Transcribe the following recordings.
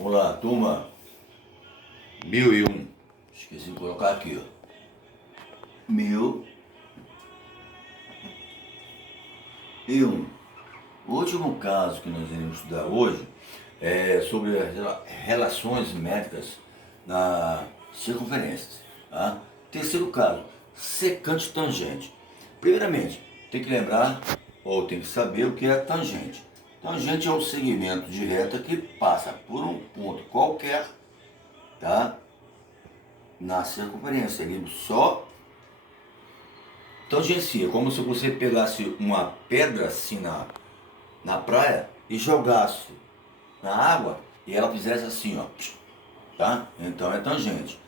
Vamos lá, turma. 1001. Esqueci de colocar aqui, ó. 1001. O último caso que nós iremos estudar hoje é sobre as relações métricas na circunferência. Tá? Terceiro caso, secante tangente. Primeiramente, tem que lembrar ou tem que saber o que é tangente. Tangente é um segmento de reta que passa por um ponto qualquer, tá? Na circunferência. Ele só tangencia, como se você pegasse uma pedra assim na praia e jogasse na água e ela fizesse assim, ó, tá? Então é tangente.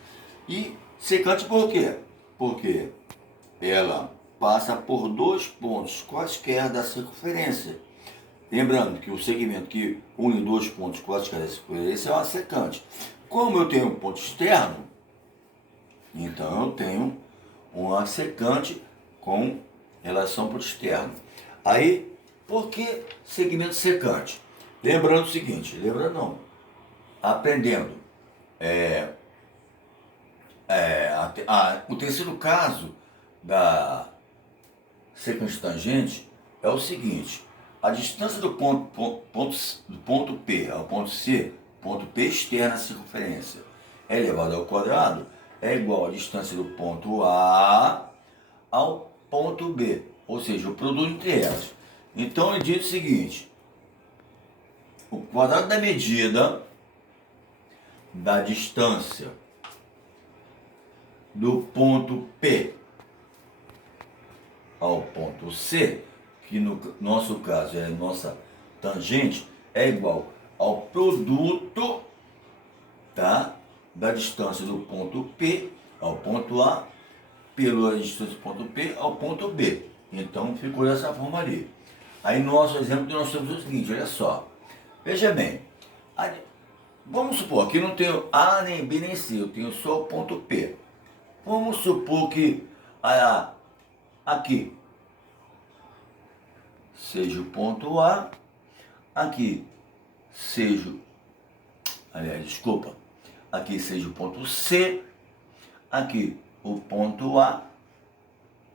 E secante por quê? Porque ela passa por dois pontos quaisquer da circunferência. Lembrando que o segmento que une dois pontos quaisquer da circunferência é uma secante. Como eu tenho um ponto externo, então eu tenho uma secante com relação para o externo. Aí, por que segmento secante? Lembrando o seguinte, lembrando não, aprendendo. O terceiro caso da secante tangente é o seguinte: a distância do ponto P ao ponto C, ponto P externo à circunferência, elevado ao quadrado, é igual à distância do ponto A ao ponto B, ou seja, o produto entre elas. Então ele diz o seguinte: o quadrado da medida da distância do ponto P ao ponto C, que no nosso caso é a nossa tangente, é igual ao produto, tá, da distância do ponto P ao ponto A pela distância do ponto P ao ponto B. Então ficou dessa forma ali. Aí no nosso exemplo nós temos o seguinte, olha só. Veja bem, vamos supor que eu não tenho A, nem B, nem C, eu tenho só o ponto P. Vamos supor que aqui seja o ponto A, aqui seja, aqui seja o ponto C, aqui o ponto A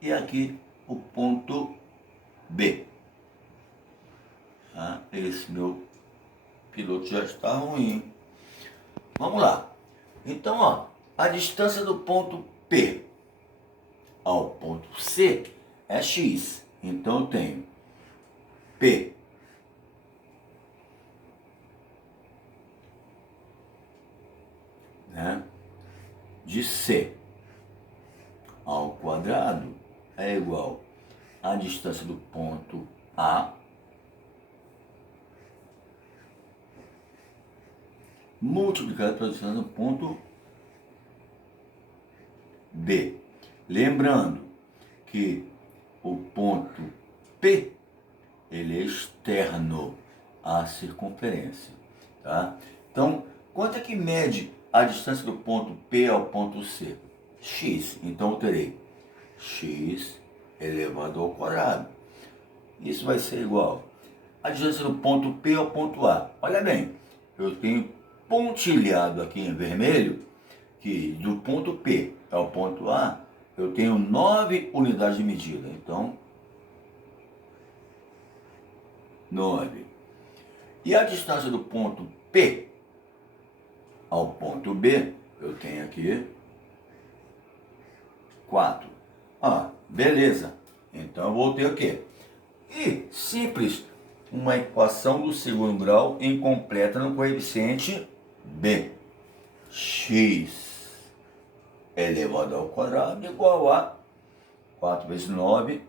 e aqui o ponto B. Esse meu piloto já está ruim. Vamos lá. Então, ó, a distância do ponto P ao ponto C é x. Então eu tenho P de C ao quadrado é igual à distância do ponto A multiplicado pela distância do ponto B. Lembrando que o ponto P ele é externo à circunferência, tá? Então, quanto é que mede a distância do ponto P ao ponto C? X. Então eu terei x elevado ao quadrado. Isso vai ser igual a distância do ponto P ao ponto A. Olha bem, eu tenho pontilhado aqui em vermelho que do ponto P ao ponto A eu tenho 9 unidades de medida. Então, 9. E a distância do ponto P ao ponto B, eu tenho aqui 4. Beleza. Então eu vou ter o quê? E simples, uma equação do segundo grau incompleta no coeficiente B. X elevado ao quadrado igual a 4 vezes 9,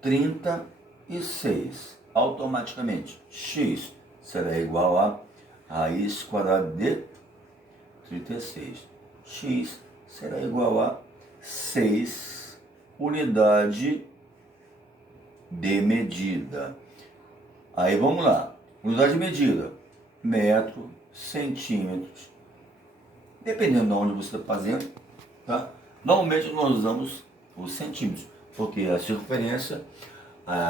36. Automaticamente, x será igual a raiz quadrada de 36. X será igual a 6 unidade de medida. Aí vamos lá. Unidade de medida, metro, centímetros. Dependendo de onde você está fazendo, tá? Normalmente nós usamos os centímetros, porque a circunferência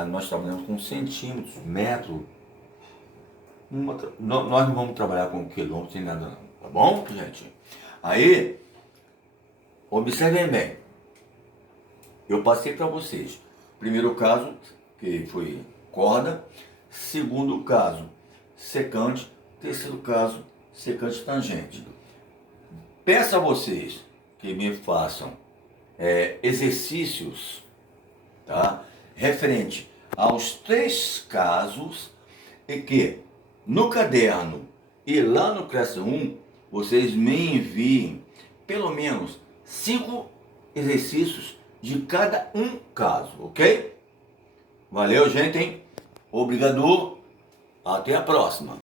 nós trabalhamos com centímetros, metro, nós não vamos trabalhar com quilômetros nem nada não, tá bom, gente? Aí, observem bem, eu passei para vocês, primeiro caso, que foi corda, segundo caso, secante, terceiro caso, secante tangente. Peço a vocês que me façam exercícios, tá? Referente aos 3 casos e que no caderno e lá no Classroom vocês me enviem pelo menos 5 exercícios de cada um caso, ok? Valeu, gente, hein? Obrigado, até a próxima.